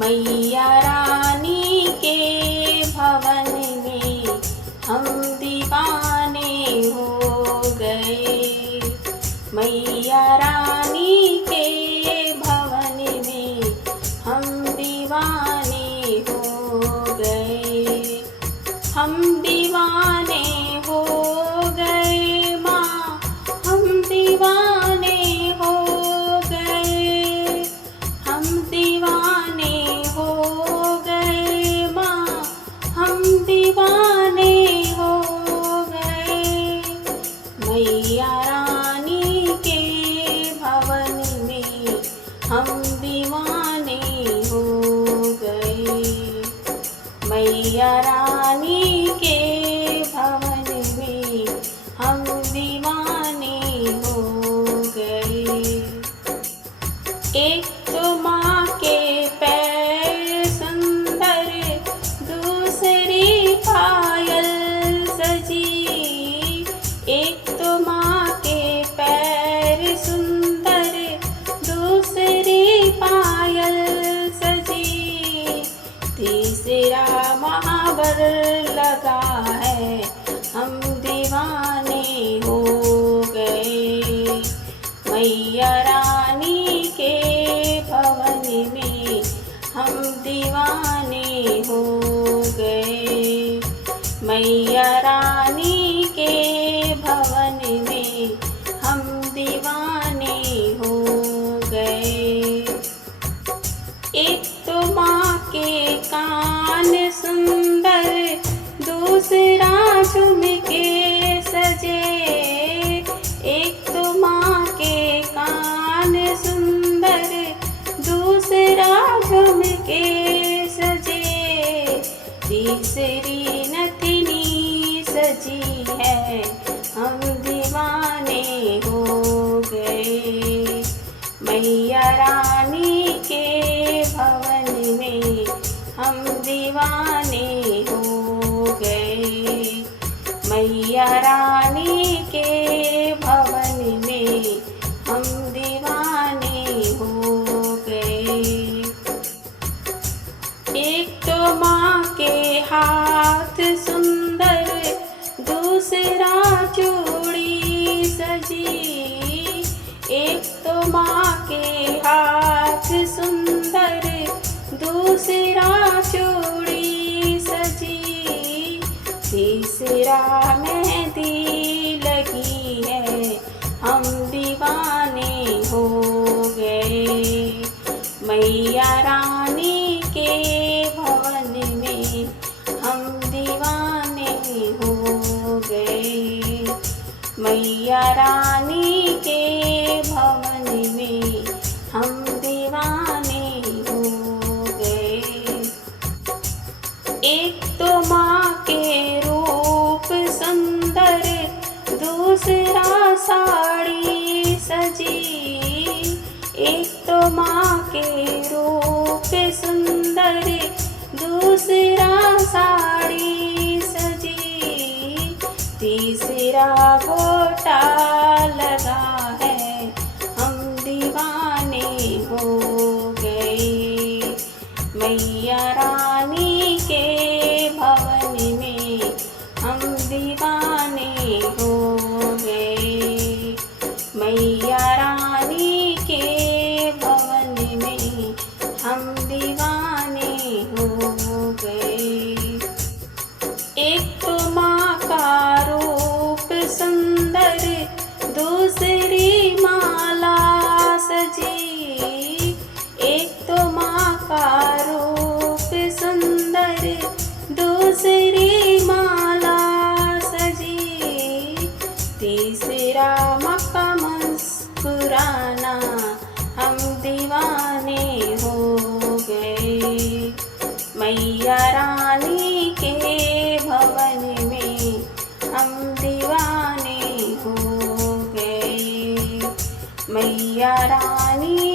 मैया रानी के भवन में हम दीवाने हो गए। मैया रानी के भवन में हम दीवाने हो गए। हम दीवाने हो गए माँ, हम दीवाने हो गए। हम दीवाने हो गए माँ, हम दीवाने हो गए। मैया रानी के भवन में हम दीवाने हो गए। मैया रानी के भवन में हम दीवाने हो गए। एक तो माँ के पैर सुंदर, दूसरी पायल सजी। एक तो माँ के पैर सुंदर, दूसरी पायल सजी। तीसरा महावर लगा है, हम दीवाने हो गए। मैया रानी के भवन में हम दीवाने हो गए। मैया रानी के भवन में हम दीवाने हो गए। एक तो माँ के कान सुंदर, दूसरा झुमके सजे। एक तो माँ के कान सुंदर, दूसरा झुमके सजे। तीसरी नथनी सजी है, हम दीवाने हो गए। मैया रानी के भवन में हम दीवाने हो गए। मैया रानी के भवन में हम दीवाने हो गए। एक तो माँ के हाथ सुंदर, दूसरा चूड़ी सजी। एक तो माँ के हाथ सुंदर, दूसरा चूड़ी सजी। तीसरा मेहंदी लगी है, हम दीवाने हो गए। मैया रानी के भवन में हम दीवाने हो गए। मैया रानी के भवन में हम दीवाने हो गए। एक तो माँ के रूप सुंदर, दूसरा साड़ी सजी। एक तो माँ के रूप सुंदर, दूसरा साड़ी सजी। तीसरा गोटा लगा है, हम दीवाने हो गए। मैया रानी के भवन में हम दीवाने हो गए। मैया रानी के भवन में हम दीवाने हो गए। एक तो माँ का रूप सुंदर, दूसरी माला सजी। एक तो माँ का रूप सुंदर, दूसरी माला सजी। तीसरा मक्का मुस्कुराना, हम दीवाने हो गए। मैया रानी के भवन में हम दीवाने हो गए। मैया रानी